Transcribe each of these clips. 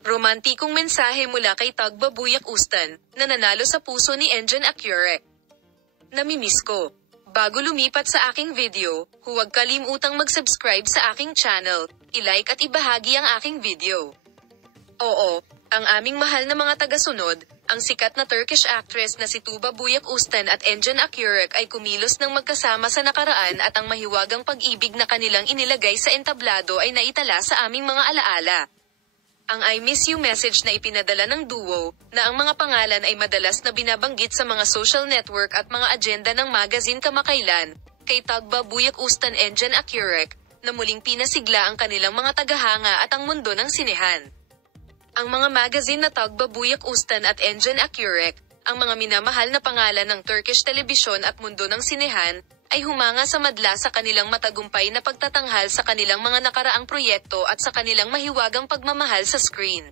Romantikong mensahe mula kay Tagbabuyak Ustan, na nanalo sa puso ni Enjan Accurek. Namimiss ko. Bago lumipat sa aking video, huwag kalimutang mag-subscribe sa aking channel, i-like at ibahagi ang aking video. Oo, ang aming mahal na mga tagasunod, ang sikat na Turkish actress na si Tuba Buyak Ustan at Enjan Accurek ay kumilos ng magkasama sa nakaraan at ang mahiwagang pag-ibig na kanilang inilagay sa entablado ay naitala sa aming mga alaala. Ang I miss you message na ipinadala ng duo, na ang mga pangalan ay madalas na binabanggit sa mga social network at mga agenda ng magazine kamakailan, kay Tagba Buyak Ustan Enjan Accurek, na muling pinasigla ang kanilang mga tagahanga at ang mundo ng sinehan. Ang mga magazine na Tagba Buyak Ustan at Enjan Accurek, ang mga minamahal na pangalan ng Turkish telebisyon at mundo ng sinehan, ay humanga sa madla sa kanilang matagumpay na pagtatanghal sa kanilang mga nakaraang proyekto at sa kanilang mahiwagang pagmamahal sa screen.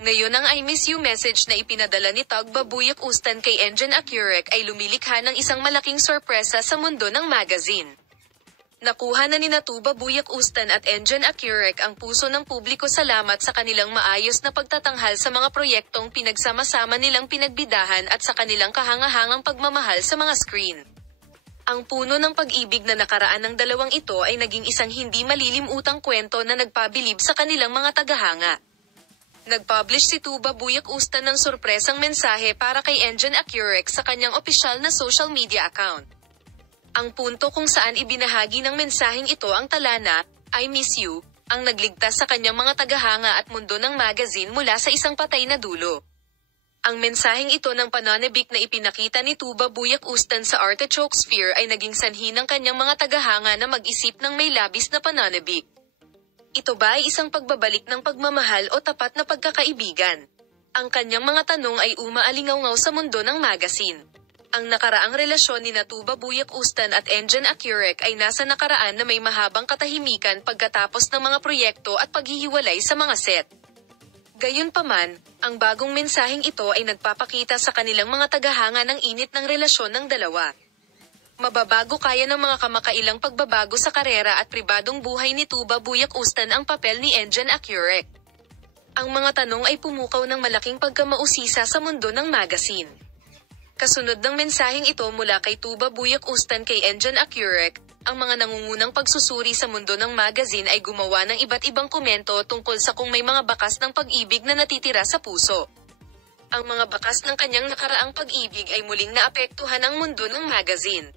Ngayon ang I miss you message na ipinadala ni Tagba Buyak Ustan kay Enjan Accurek ay lumilikha ng isang malaking sorpresa sa mundo ng magazine. Nakuha na ni Tuba Buyak Ustan at Enjan Accurek ang puso ng publiko salamat sa kanilang maayos na pagtatanghal sa mga proyektong pinagsama-sama nilang pinagbidahan at sa kanilang kahangahangang pagmamahal sa mga screen. Ang puno ng pag-ibig na nakaraan ng dalawang ito ay naging isang hindi malilimutang kwento na nagpabilib sa kanilang mga tagahanga. Nag-publish si Tuba Buyak Ustan ng sorpresang mensahe para kay Enjan Accurek sa kanyang opisyal na social media account. Ang punto kung saan ibinahagi ng mensaheng ito ang tala na, I miss you, ang nagligtas sa kanyang mga tagahanga at mundo ng magazine mula sa isang patay na dulo. Ang mensaheng ito ng pananabik na ipinakita ni Tuba Buyak Ustan sa Artichoke Sphere ay naging sanhi ng kanyang mga tagahanga na mag-isip ng may labis na pananabik. Ito ba ay isang pagbabalik ng pagmamahal o tapat na pagkakaibigan? Ang kanyang mga tanong ay umaalingaw-ngaw sa mundo ng magazine. Ang nakaraang relasyon ni Tuba Buyak Ustan at Enjan Accurek ay nasa nakaraan na may mahabang katahimikan pagkatapos ng mga proyekto at paghihiwalay sa mga set. Gayunpaman, ang bagong mensaheng ito ay nagpapakita sa kanilang mga tagahanga ng init ng relasyon ng dalawa. Mababago kaya ng mga kamakailang pagbabago sa karera at pribadong buhay ni Tuba Buyak Ustan ang papel ni Enjan Accurek. Ang mga tanong ay pumukaw ng malaking pagkamausisa sa mundo ng magazine. Kasunod ng mensaheng ito mula kay Tuba Buyak Ustan kay Enjan Accurek, ang mga nangungunang pagsusuri sa mundo ng magazine ay gumawa ng iba't ibang komento tungkol sa kung may mga bakas ng pag-ibig na natitira sa puso. Ang mga bakas ng kanyang nakaraang pag-ibig ay muling naapektuhan ang mundo ng magazine.